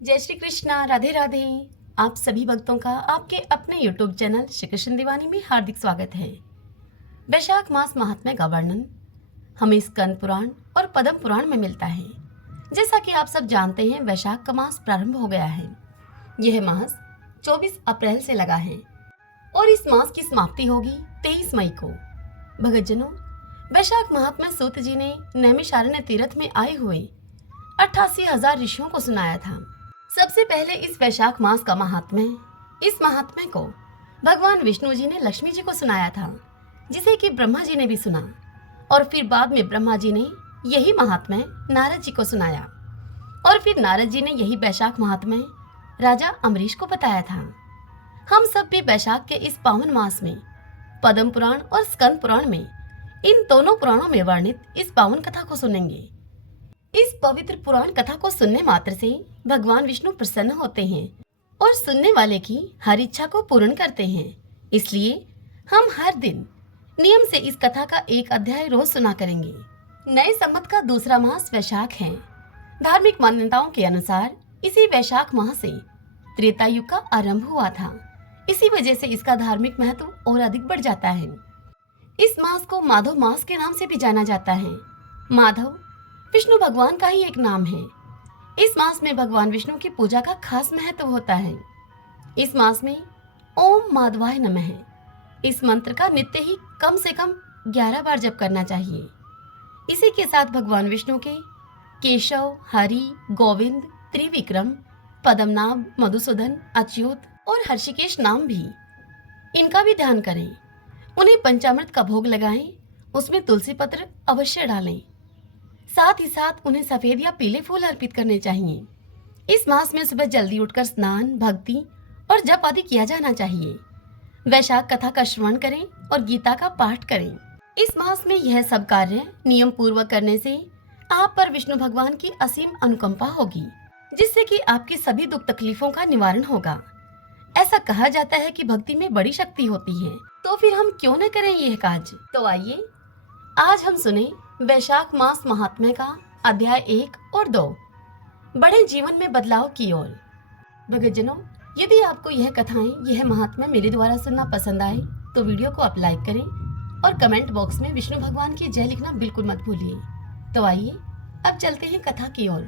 जय श्री कृष्णा, राधे राधे। आप सभी भक्तों का आपके अपने YouTube चैनल श्री कृष्ण दीवानी में हार्दिक स्वागत है। वैशाख मास महात्म्य का वर्णन हमें स्कंद पुराण और पद्म पुराण में मिलता है। जैसा कि आप सब जानते हैं, वैशाख का मास प्रारंभ हो गया है। यह मास 24 अप्रैल से लगा है और इस मास की समाप्ति होगी 23 मई को। भगतजनों, वैशाख महात्म्य सूत जी ने नैमिषारण्य तीर्थ में आए हुए 88,000 ऋषियों को सुनाया था। सबसे पहले इस वैशाख मास का महात्म्य, इस महात्म्य को भगवान विष्णु जी ने लक्ष्मी जी को सुनाया था, जिसे कि ब्रह्मा जी ने भी सुना, और फिर बाद में ब्रह्मा जी ने यही महात्म्य नारद जी को सुनाया, और फिर नारद जी ने यही वैशाख महात्म्य राजा अम्बरीश को बताया था। हम सब भी वैशाख के इस पावन मास में पद्म पुराण और स्कंद पुराण में, इन दोनों पुराणों में वर्णित इस पावन कथा को सुनेंगे। इस पवित्र पुराण कथा को सुनने मात्र से भगवान विष्णु प्रसन्न होते हैं और सुनने वाले की हर इच्छा को पूर्ण करते हैं। इसलिए हम हर दिन नियम से इस कथा का एक अध्याय रोज सुना करेंगे। नए संवत का दूसरा मास वैशाख है। धार्मिक मान्यताओं के अनुसार इसी वैशाख माह से त्रेता युग का आरंभ हुआ था। इसी वजह से इसका धार्मिक महत्व और अधिक बढ़ जाता है। इस मास को माधव मास के नाम से भी जाना जाता है। माधव विष्णु भगवान का ही एक नाम है। इस मास में भगवान विष्णु की पूजा का खास महत्व होता है। इस मास में ओम माधवाय नमः इस मंत्र का नित्य ही कम से कम 11 बार जप करना चाहिए। इसी के साथ भगवान विष्णु के केशव, हरि, गोविंद, त्रिविक्रम, पद्मनाभ, मधुसूदन, अच्युत और हर्षिकेश नाम भी, इनका भी ध्यान करें। उन्हें पंचामृत का भोग लगाएं, उसमें तुलसी पत्र अवश्य डालें। साथ ही साथ उन्हें सफेद या पीले फूल अर्पित करने चाहिए। इस मास में सुबह जल्दी उठकर स्नान, भक्ति और जप आदि किया जाना चाहिए। वैशाख कथा का श्रवण करें और गीता का पाठ करें। इस मास में यह सब कार्य नियम पूर्वक करने से आप पर विष्णु भगवान की असीम अनुकंपा होगी, जिससे कि आपकी सभी दुख तकलीफों का निवारण होगा। ऐसा कहा जाता है कि भक्ति में बड़ी शक्ति होती है, तो फिर हम क्यों न करें यह काज। तो आइए आज हम सुने वैशाख मास महात्म्य का अध्याय 1 और 2, बड़े जीवन में बदलाव की ओर। भगतजनों, यदि आपको यह कथाएं, यह महात्म्य मेरे द्वारा सुनना पसंद आए तो वीडियो को आप लाइक करें और कमेंट बॉक्स में विष्णु भगवान की जय लिखना बिल्कुल मत भूलिए। तो आइए अब चलते हैं कथा की ओर।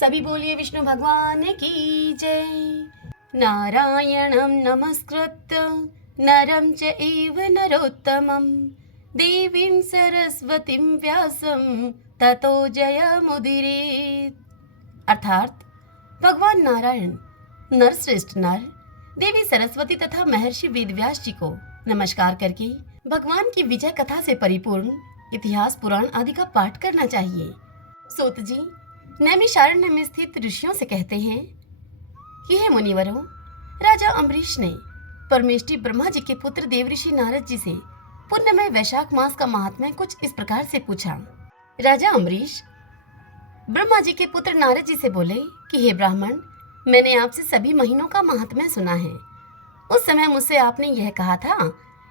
सभी बोलिए विष्णु भगवान की जय। नारायणं नमस्कृत्य नरं चैव नरोत्तमं देवीं सरस्वतीं व्यासं ततो जयमुदीरयेत्। अर्थात भगवान नारायण, नरश्रेष्ठ नर, देवी सरस्वती तथा महर्षि वेदव्यास जी को नमस्कार करके भगवान की विजय कथा से परिपूर्ण इतिहास, पुराण आदि का पाठ करना चाहिए। सूत जी नैमिषारण्य में स्थित ऋषियों से कहते हैं कि हे मुनिवरों, राजा अम्बरीश ने परमेष्टि ब्रह्मा जी के पुत्र देवऋषि नारद जी से पुण्यमय वैशाख मास का महात्म्य कुछ इस प्रकार से पूछा। राजा अम्बरीश ब्रह्मा जी के पुत्र नारद जी से बोले कि हे ब्राह्मण, मैंने आपसे सभी महीनों का महात्म्य सुना है। उस समय मुझसे आपने यह कहा था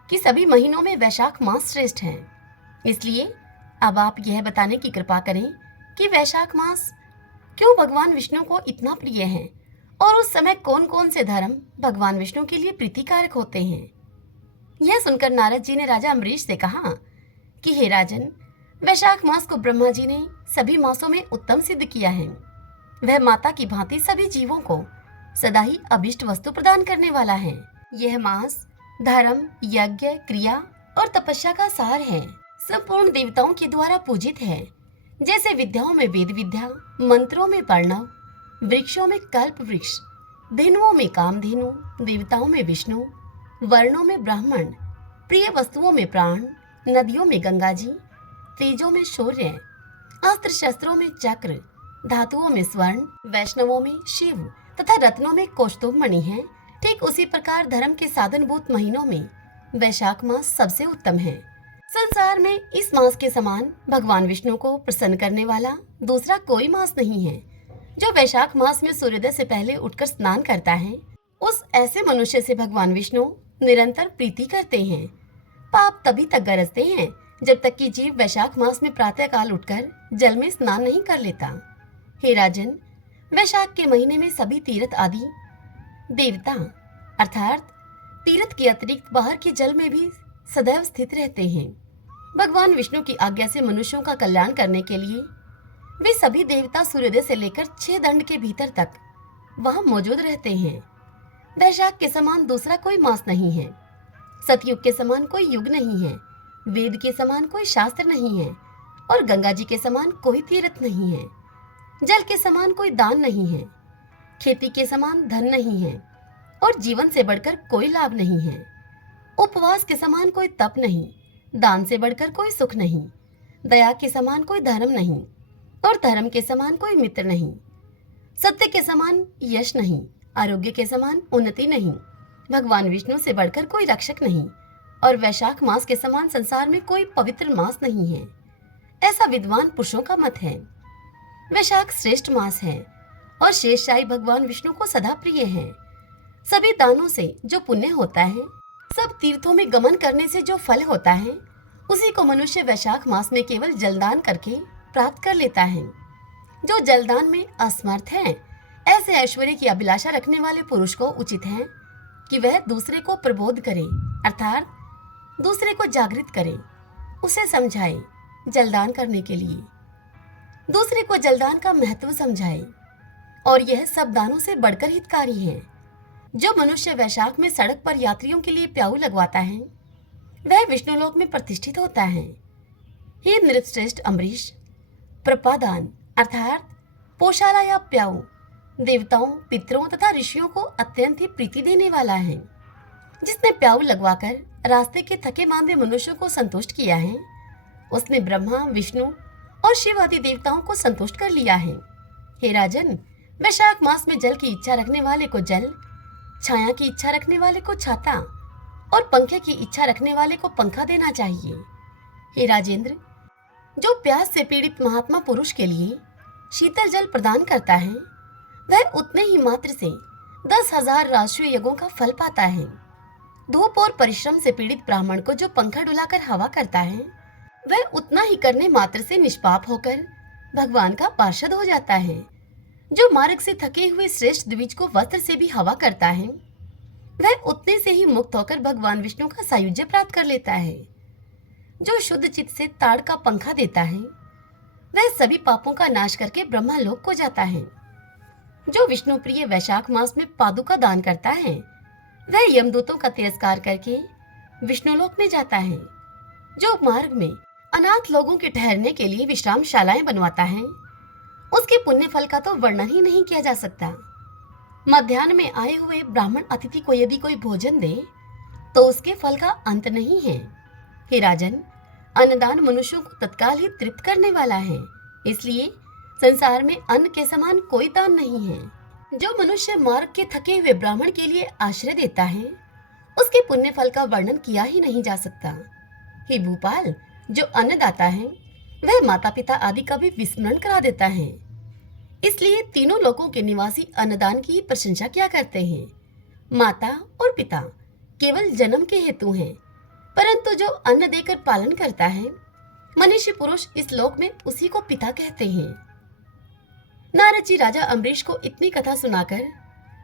कि सभी महीनों में वैशाख मास श्रेष्ठ है। इसलिए अब आप यह बताने की कृपा करें कि वैशाख मास क्यों भगवान विष्णु को इतना प्रिय है और उस समय कौन कौन से धर्म भगवान विष्णु के लिए प्रीतिकारक होते हैं। यह सुनकर नारद जी ने राजा अम्बरीश से कहा कि हे राजन, वैशाख मास को ब्रह्मा जी ने सभी मासों में उत्तम सिद्ध किया है। वह माता की भांति सभी जीवों को सदा ही अभिष्ट वस्तु प्रदान करने वाला है। यह मास धर्म, यज्ञ, क्रिया और तपस्या का सार है। संपूर्ण देवताओं के द्वारा पूजित है। जैसे विद्याओं में वेद विद्या, मंत्रों में प्रणव, वृक्षों में कल्प वृक्ष, धेनुओं में कामधेनु, देवताओं में विष्णु, वर्णों में ब्राह्मण, प्रिय वस्तुओं में प्राण, नदियों में गंगा जी, तेजों में शौर्य, अस्त्र शस्त्रों में चक्र, धातुओं में स्वर्ण, वैष्णवों में शिव तथा रत्नों में कौस्तुभ मणि है। ठीक उसी प्रकार धर्म के साधनभूत महीनों में वैशाख मास सबसे उत्तम है। संसार में इस मास के समान भगवान विष्णु को प्रसन्न करने वाला दूसरा कोई मास नहीं है। जो वैशाख मास में सूर्योदय से पहले उठकर स्नान करता है, उस ऐसे मनुष्य से भगवान विष्णु निरंतर प्रीति करते हैं। पाप तभी तक गरजते हैं जब तक कि जीव वैशाख मास में प्रातः काल उठकर जल में स्नान नहीं कर लेता। हे राजन, वैशाख के महीने में सभी तीर्थ आदि देवता अर्थात तीर्थ के अतिरिक्त बाहर के जल में भी सदैव स्थित रहते हैं। भगवान विष्णु की आज्ञा से मनुष्यों का कल्याण करने के लिए वे सभी देवता सूर्योदय से लेकर 6 दंड के भीतर तक वहां मौजूद रहते हैं। वैशाख के समान दूसरा कोई मास नहीं है, सतयुग के समान कोई युग नहीं है, वेद के समान कोई शास्त्र नहीं है और गंगा जी के समान कोई तीर्थ नहीं है। जल के समान कोई दान नहीं है, खेती के समान धन नहीं है और जीवन से बढ़कर कोई लाभ नहीं है। उपवास के समान कोई तप नहीं, दान से बढ़कर कोई सुख नहीं, दया के समान कोई धर्म नहीं और धर्म के समान कोई मित्र नहीं। सत्य के समान यश नहीं, आरोग्य के समान उन्नति नहीं, भगवान विष्णु से बढ़कर कोई रक्षक नहीं और वैशाख मास के समान संसार में कोई पवित्र मास नहीं है। ऐसा विद्वान पुरुषों का मत है। वैशाख श्रेष्ठ मास है और शेषशाही भगवान विष्णु को सदा प्रिय है। सभी दानों से जो पुण्य होता है, सब तीर्थों में गमन करने से जो फल होता है, उसी को मनुष्य वैशाख मास में केवल जलदान करके प्राप्त कर लेता है। जो जलदान में असमर्थ है, ऐसे ऐश्वर्य की अभिलाषा रखने वाले पुरुष को उचित है कि वह दूसरे को प्रबोध करे, अर्थात दूसरे को जागृत करे, उसे समझाए जलदान करने के लिए, दूसरे को जलदान का महत्व समझाए। और यह सब दानों से बढ़कर हितकारी है। जो मनुष्य वैशाख में सड़क पर यात्रियों के लिए प्याऊ लगवाता है, वह विष्णुलोक में प्रतिष्ठित होता है। हे नृपश्रेष्ठ अम्बरीश, प्रपादान अर्थात पोशाला या प्याऊ देवताओं, पितरों तथा ऋषियों को अत्यंत ही प्रीति देने वाला है। जिसने प्याऊ लगवाकर रास्ते के थके मांदे मनुष्यों को संतुष्ट किया है, उसने ब्रह्मा, विष्णु और शिव आदि देवताओं को संतुष्ट कर लिया है। हे राजन, वैशाख मास में जल की इच्छा रखने वाले को जल, छाया की इच्छा रखने वाले को छाता और पंखे की इच्छा रखने वाले को पंखा देना चाहिए। हे राजेंद्र, जो प्यास से पीड़ित महात्मा पुरुष के लिए शीतल जल प्रदान करता है, वह उतने ही मात्र से 10,000 राष्ट्रीय यज्ञों का फल पाता है। धूप और परिश्रम से पीड़ित ब्राह्मण को जो पंखा डुलाकर हवा करता है, वह उतना ही करने मात्र से निष्पाप होकर भगवान का पार्षद हो जाता है। जो मार्ग से थके हुए श्रेष्ठ द्विज को वस्त्र से भी हवा करता है, वह उतने से ही मुक्त होकर भगवान विष्णु का सायुज्य प्राप्त कर लेता है। जो शुद्ध चित्त से ताड़ का पंखा देता है, वह सभी पापों का नाश करके ब्रह्मलोक को जाता है। जो विष्णु प्रिय वैशाख मास में पादुका दान करता है, वह यमदूतों का तिरस्कार करके विष्णुलोक में जाता है। जो मार्ग में अनाथ लोगों के ठहरने के लिए विश्रामशालाएं बनवाता है, उसके पुण्य फल का तो वर्णन ही नहीं किया जा सकता। मध्याह्न में आए हुए ब्राह्मण अतिथि को यदि कोई भोजन दे, तो उसके फल का अंत नहीं है। हे राजन, अन्नदान मनुष्यों को तत्काल ही तृप्त करने वाला है, इसलिए संसार में अन्न के समान कोई दान नहीं है। जो मनुष्य मार्ग के थके हुए ब्राह्मण के लिए आश्रय देता है, उसके पुण्य फल का वर्णन किया ही नहीं जा सकता। हे भूपाल, जो अन्नदाता है, वह माता पिता आदि का भी विस्मरण करा देता है। इसलिए तीनों लोकों के निवासी अन्नदान की प्रशंसा किया करते हैं। माता और पिता केवल जन्म के हेतु हैं, परंतु जो अन्न देकर पालन करता है, मनुष्य पुरुष इस लोक में उसी को पिता कहते हैं। नारद जी राजा अम्बरीश को इतनी कथा सुनाकर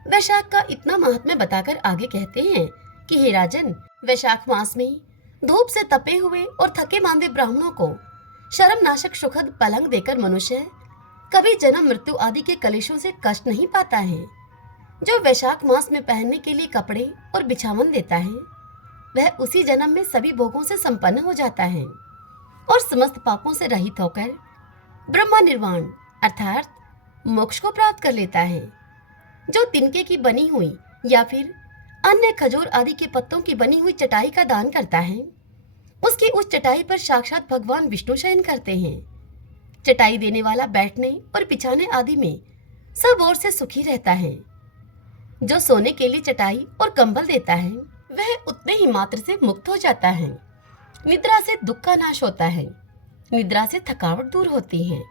वैशाख का इतना महात्म्य बताकर आगे कहते हैं कि हे राजन, वैशाख मास में धूप से तपे हुए और थके मांदे ब्राह्मणों को शर्मनाशक सुखद पलंग देकर मनुष्य कभी जन्म मृत्यु आदि के कलेशों से कष्ट नहीं पाता है। जो वैशाख मास में पहनने के लिए कपड़े और बिछावन देता है, वह उसी जन्म में सभी भोगों से संपन्न हो जाता है और समस्त पापों से रहित होकर ब्रह्म निर्वाण अर्थात मोक्ष को प्राप्त कर लेता है। जो तिनके की बनी हुई या फिर अन्य खजूर आदि के पत्तों की बनी हुई चटाई का दान करता है, उसकी उस चटाई पर साक्षात भगवान विष्णु शयन करते हैं। चटाई देने वाला बैठने और बिछाने आदि में सब ओर से सुखी रहता है। जो सोने के लिए चटाई और कंबल देता है, वह उतने ही मात्र से मुक्त हो जाता है। निद्रा से दुख का नाश होता है, निद्रा से थकावट दूर होती है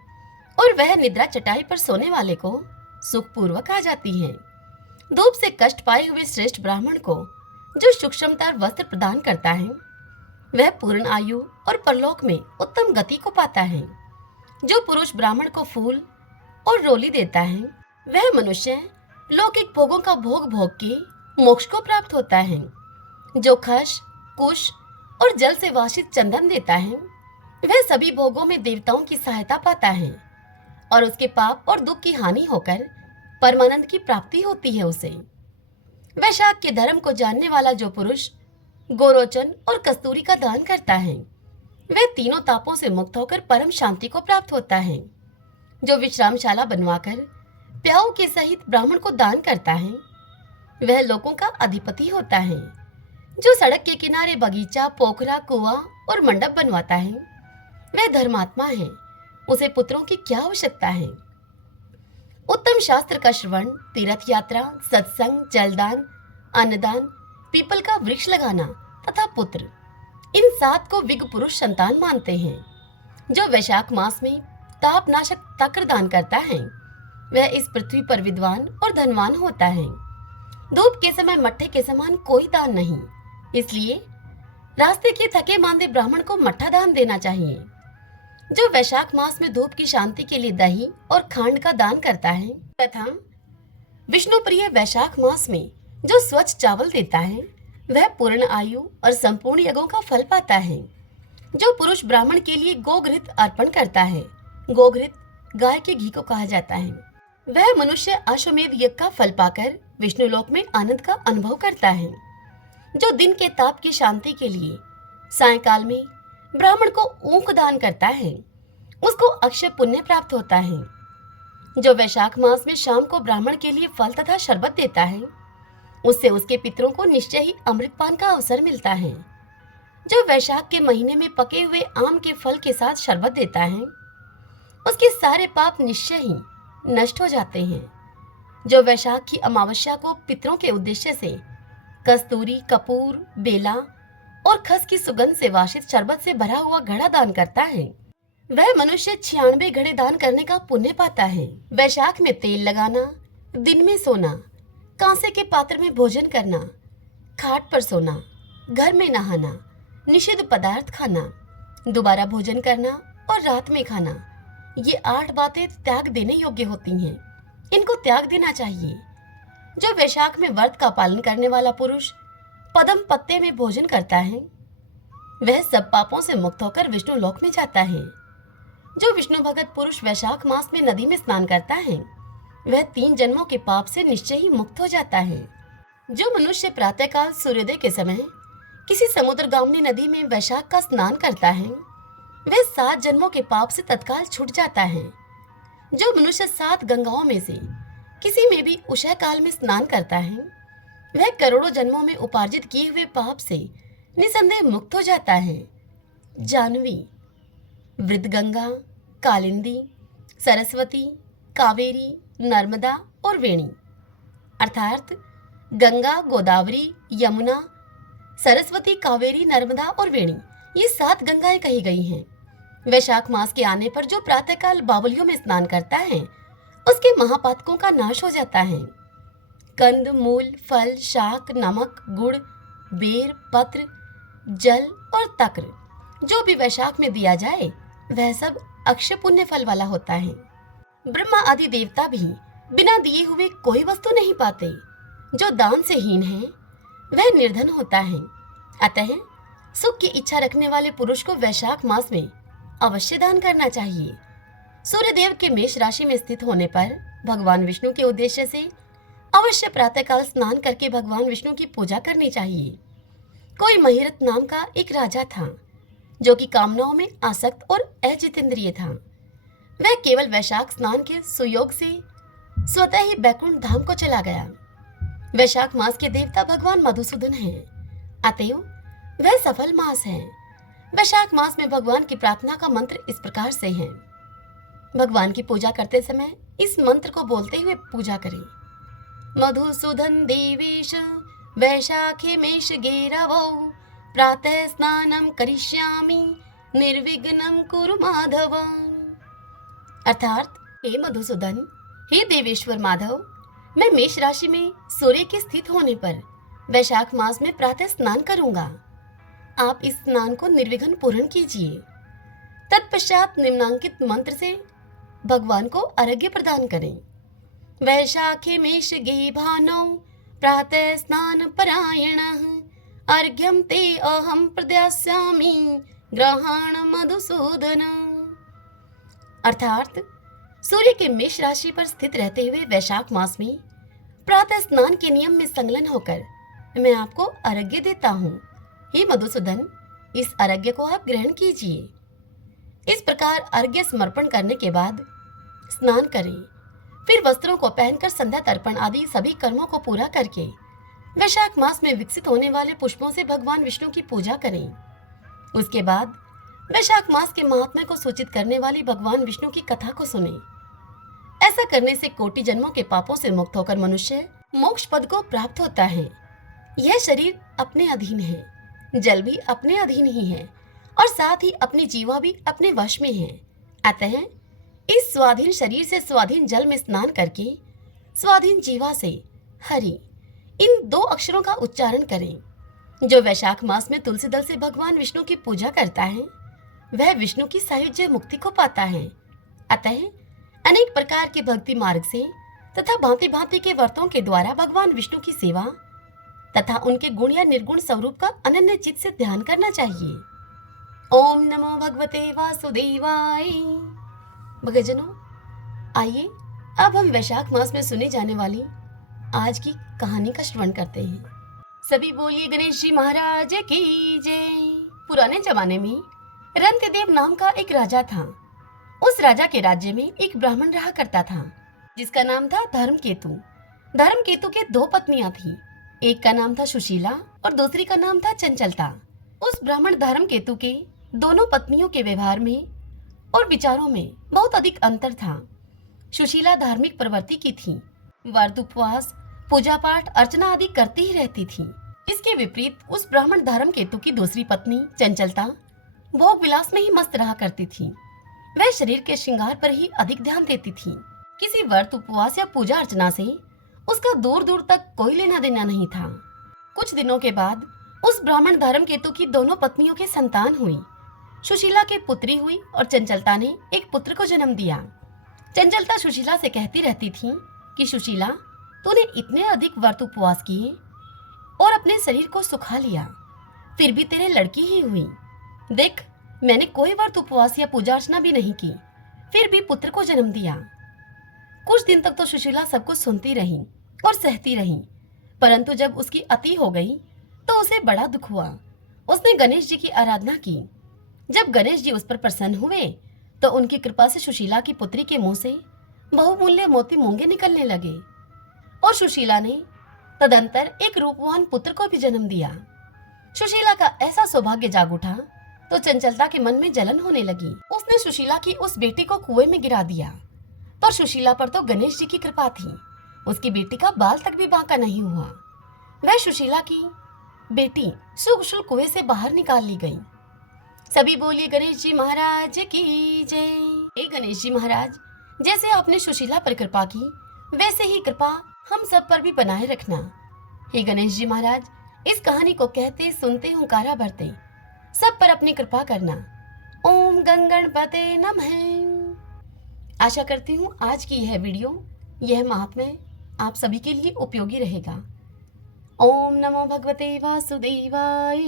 और वह निद्रा चटाई पर सोने वाले को सुखपूर्वक आ जाती है। धूप से कष्ट पाए हुए श्रेष्ठ ब्राह्मण को जो सूक्ष्मतर वस्त्र प्रदान करता है, वह पूर्ण आयु और परलोक में उत्तम गति को पाता है। जो पुरुष ब्राह्मण को फूल और रोली देता है, वह मनुष्य लौकिक भोगों का भोग भोग के मोक्ष को प्राप्त होता है। जो खश, कुश और जल से वाषित चंदन देता है, वह सभी भोगों में देवताओं की सहायता पाता है और उसके पाप और दुख की हानि होकर परमानंद की प्राप्ति होती है उसे। वैशाख के धर्म को जानने वाला जो पुरुष गोरोचन और कस्तूरी का दान करता है, वह तीनों तापों से मुक्त होकर परम शांति को प्राप्त होता है। जो विश्रामशाला बनवाकर प्याऊ के सहित ब्राह्मण को दान करता है, वह लोगों का अधिपति होता है। जो सड़क के किनारे बगीचा, पोखरा, कुआं और मंडप बनवाता है, वह धर्मात्मा है। उसे पुत्रों की क्या आवश्यकता है। उत्तम शास्त्र का श्रवण, तीर्थ यात्रा, सत्संग, जलदान, अन्नदान, पीपल का वृक्ष लगाना तथा पुत्र, इन 7 को विग पुरुष संतान मानते हैं। जो वैशाख मास में तापनाशक तक्र दान करता है, वह इस पृथ्वी पर विद्वान और धनवान होता है। धूप के समय मट्ठे के समान कोई दान नहीं, इसलिए रास्ते के थके मांदे ब्राह्मण को मट्ठा दान देना चाहिए। जो वैशाख मास में धूप की शांति के लिए दही और खांड का दान करता है तथा विष्णु प्रिय वैशाख मास में जो स्वच्छ चावल देता है, वह पूर्ण आयु और संपूर्ण यज्ञों का फल पाता है। जो पुरुष ब्राह्मण के लिए गोघृत अर्पण करता है, गोघृत गाय के घी को कहा जाता है, वह मनुष्य अश्वमेध यज्ञ का फल पाकर विष्णु लोक में आनंद का अनुभव करता है। जो दिन के ताप की शांति के लिए सायंकाल में ब्राह्मण को ऊख दान करता है, उसको अक्षय पुण्य प्राप्त होता है। जो वैशाख मास में शाम को ब्राह्मण के लिए फल तथा शरबत देता है, उससे उसके पितरों को निश्चय ही अमृतपान का अवसर मिलता है। जो वैशाख के महीने में पके हुए आम के फल के साथ शरबत देता है, उसके सारे पाप निश्चय ही नष्ट हो जाते हैं। जो वैशाख की अमावस्या को पितरों के उद्देश्य से कस्तूरी, कपूर, बेला और खस की सुगंध से वाषित शरबत से भरा हुआ घड़ा दान करता है, वह मनुष्य 96 घड़े दान करने का पुण्य पाता है। वैशाख में तेल लगाना, दिन में सोना, कांसे के पात्र में भोजन करना, खाट पर सोना, घर में नहाना, निषिद्ध पदार्थ खाना, दोबारा भोजन करना और रात में खाना, ये 8 बातें त्याग देने योग्य होती हैं। इनको त्याग देना चाहिए। जो वैशाख में व्रत का पालन करने वाला पुरुष पदम पत्ते में भोजन करता है, वह सब पापों से मुक्त होकर विष्णु लोक में जाता है। जो विष्णु भगत पुरुष वैशाख मास में नदी में स्नान करता है, वह 3 जन्मों के पाप से निश्चय ही मुक्त हो जाता है। जो मनुष्य प्रातःकाल सूर्योदय के समय किसी समुद्रगामिनी नदी में वैशाख का स्नान करता है, वह 7 जन्मों के पाप से तत्काल छूट जाता है। जो मनुष्य 7 गंगाओं में से किसी में भी उषय काल में स्नान करता है, वह करोड़ों जन्मों में उपार्जित किए हुए पाप से निसंदेह मुक्त हो जाता है। जानवी, वृद्धगंगा, कालिंदी, सरस्वती, कावेरी, नर्मदा और वेणी, अर्थात गंगा, गोदावरी, यमुना, सरस्वती, कावेरी, नर्मदा और वेणी, ये 7 गंगाएं कही गई हैं। वैशाख मास के आने पर जो प्रातःकाल बावलियों में स्नान करता है, उसके महापातकों का नाश हो जाता है। कंद, मूल, फल, शाक, नमक, गुड़, बेर, पत्र, जल और तक्र जो भी वैशाख में दिया जाए, वह सब अक्षय पुण्य फल वाला होता है। ब्रह्मा आदि देवता भी बिना दिए हुए कोई वस्तु नहीं पाते। जो दान से हीन है, वह निर्धन होता है। अतः सुख की इच्छा रखने वाले पुरुष को वैशाख मास में अवश्य दान करना चाहिए। सूर्यदेव के मेष राशि में स्थित होने पर भगवान विष्णु के उद्देश्य से अवश्य प्रातःकाल स्नान करके भगवान विष्णु की पूजा करनी चाहिए। कोई महिरथ नाम का एक राजा था, जो कि कामनाओं में आसक्त और अजितेंद्रिय था। वह केवल वैशाख स्नान के सुयोग से स्वतः ही बैकुंठ धाम को चला गया। वैशाख मास के देवता भगवान मधुसूदन हैं, अतएव वह सफल मास है। वैशाख मास में भगवान की प्रार्थना का मंत्र इस प्रकार से है। भगवान की पूजा करते समय इस मंत्र को बोलते हुए पूजा करें। मधुसूदन देवेश वैशाखे मेष गेरवो प्रातः स्नानम करिष्यामि निर्विघ्नं कुरु माधव। अर्थात, हे मधुसूदन, हे देवेश्वर माधव, मैं मेष राशि में सूर्य के स्थित होने पर वैशाख मास में प्रातः स्नान करूंगा। आप इस स्नान को निर्विघ्न पूर्ण कीजिए। तत्पश्चात निम्नांकित मंत्र से भगवान को अर्घ्य प्रदान करें। वैशाखे मेषगे भानौ प्रातः स्नान परायणः अर्घ्यं ते अहं प्रदास्यामि ग्रहाण मधुसूदन। अर्थात सूर्य के मेष राशि पर स्थित रहते हुए वैशाख मास में प्रातः स्नान के नियम में संलग्न होकर मैं आपको अर्घ्य देता हूँ। हे मधुसूदन, इस अर्घ्य को आप ग्रहण कीजिए। इस प्रकार अर्घ्य समर्पण करने के बाद स्नान करें, फिर वस्त्रों को पहनकर संध्या तर्पण आदि सभी कर्मों को पूरा करके वैशाख मास में विकसित होने वाले पुष्पों से भगवान विष्णु की पूजा करें। उसके बाद वैशाख मास के महात्म्य को सूचित करने वाली भगवान विष्णु की कथा को सुने। ऐसा करने से कोटि जन्मों के पापों से मुक्त होकर मनुष्य मोक्ष पद को प्राप्त होता है। यह शरीर अपने अधीन है, जल भी अपने अधीन ही है और साथ ही अपनी जीवा भी अपने वश में है। अतः इस स्वाधीन शरीर से स्वाधीन जल में स्नान करके स्वाधीन जीवा से हरि इन 2 अक्षरों का उच्चारण करें। जो वैशाख मास में तुलसी दल से भगवान विष्णु की पूजा करता है वह विष्णु की सायुज्य मुक्ति को पाता है। अतः अनेक प्रकार के भक्ति मार्ग से तथा भांति भांति के व्रतों के द्वारा भगवान विष्णु की सेवा तथा उनके गुण या निर्गुण स्वरूप का अनन्य चित्त से ध्यान करना चाहिए। ओम नमो भगवते वासुदेवाय। भक्तजनों, आइए अब हम वैशाख मास में सुने जाने वाली आज की कहानी का श्रवण करते हैं। सभी बोलिए गणेश जी महाराज की जय। पुराने जमाने में रंतिदेव नाम का एक राजा था। उस राजा के राज्य में एक ब्राह्मण रहा करता था जिसका नाम था धर्मकेतु। धर्मकेतु के 2 पत्नियां थीं। एक का नाम था सुशीला और दूसरी का नाम था चंचलता। उस ब्राह्मण धर्मकेतु के दोनों पत्नियों के व्यवहार में और विचारों में बहुत अधिक अंतर था। सुशीला धार्मिक प्रवृत्ति की थी, व्रत उपवास पूजा पाठ अर्चना आदि करती ही रहती थी। इसके विपरीत उस ब्राह्मण धर्मकेतु की दूसरी पत्नी चंचलता भोग विलास में ही मस्त रहा करती थी। वह शरीर के श्रृंगार पर ही अधिक ध्यान देती थी। किसी व्रत उपवास या पूजा अर्चना से उसका दूर दूर तक कोई लेना देना नहीं था। कुछ दिनों के बाद उस ब्राह्मण धर्मकेतु की दोनों पत्नियों के संतान हुई। सुशीला की पुत्री हुई और चंचलता ने एक पुत्र को जन्म दिया। चंचलता सुशीला से कहती रहती थी कि सुशीला, तूने इतने अधिक व्रत उपवास किए और अपने शरीर को सुखा लिया, फिर भी तेरे लड़की ही हुई। देख, मैंने कोई व्रत उपवास या पूजा अर्चना भी नहीं की, फिर भी पुत्र को जन्म दिया। कुछ दिन तक तो सुशीला सब कुछ सुनती रही और सहती रही, परंतु जब उसकी अति हो गई तो उसे बड़ा दुख हुआ। उसने गणेश जी की आराधना की। जब गणेश जी उस पर प्रसन्न हुए तो उनकी कृपा से सुशीला की पुत्री के मुंह से बहुमूल्य मोती मूंगे निकलने लगे और सुशीला ने तदंतर एक रूपवान पुत्र को भी जन्म दिया। सुशीला का ऐसा सौभाग्य जाग उठा तो चंचलता के मन में जलन होने लगी। उसने सुशीला की उस बेटी को कुएं में गिरा दिया, पर सुशीला पर तो गणेश जी की कृपा थी। उसकी बेटी का बाल तक भी बांका नहीं हुआ। वह सुशीला की बेटी सुकुशल कुएं से बाहर निकाल ली गई। सभी बोलिए गणेश जी महाराज की जय। हे गणेश जी महाराज, जैसे आपने सुशीला पर कृपा की वैसे ही कृपा हम सब पर भी बनाए रखना। हे गणेश जी महाराज, इस कहानी को कहते सुनते हुंकारा भरते सब पर अपनी कृपा करना। ओम गंगणपते नमः। आशा करती हूँ आज की यह वीडियो, यह महात्म्य आप सभी के लिए उपयोगी रहेगा। ओम नमो भगवते वासुदेवाय।